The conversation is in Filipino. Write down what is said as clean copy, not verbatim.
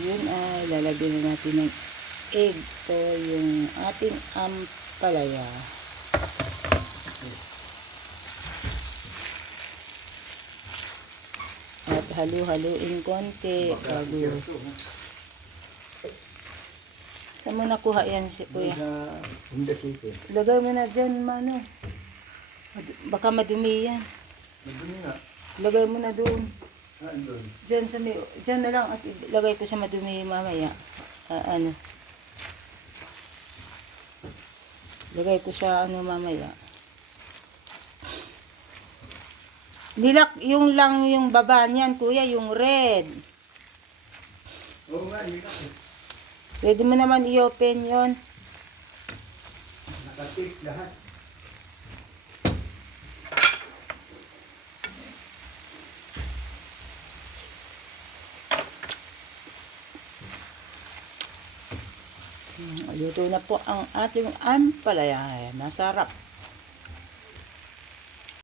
Yun ay lalagyan na natin ng egg. Ito yung ating ampalaya. At halu-haluin konti bago. Saan mo nakuha yan si Kuya? Honda City. Lagay mo na dyan, mano. Baka madumi yan. Madumi nga. Lagay mo na doon. Doon. Dyan na lang at ilagay ko sa madumi mamaya. Ano. Lagay ko sa ano mamaya. Nilak yung lang yung baba niyan, Kuya, yung red. Oo nga, nilak eh. Pwede mo naman i-open yon. Nakatip lahat. Luto na po ang ating ampalaya. Masarap.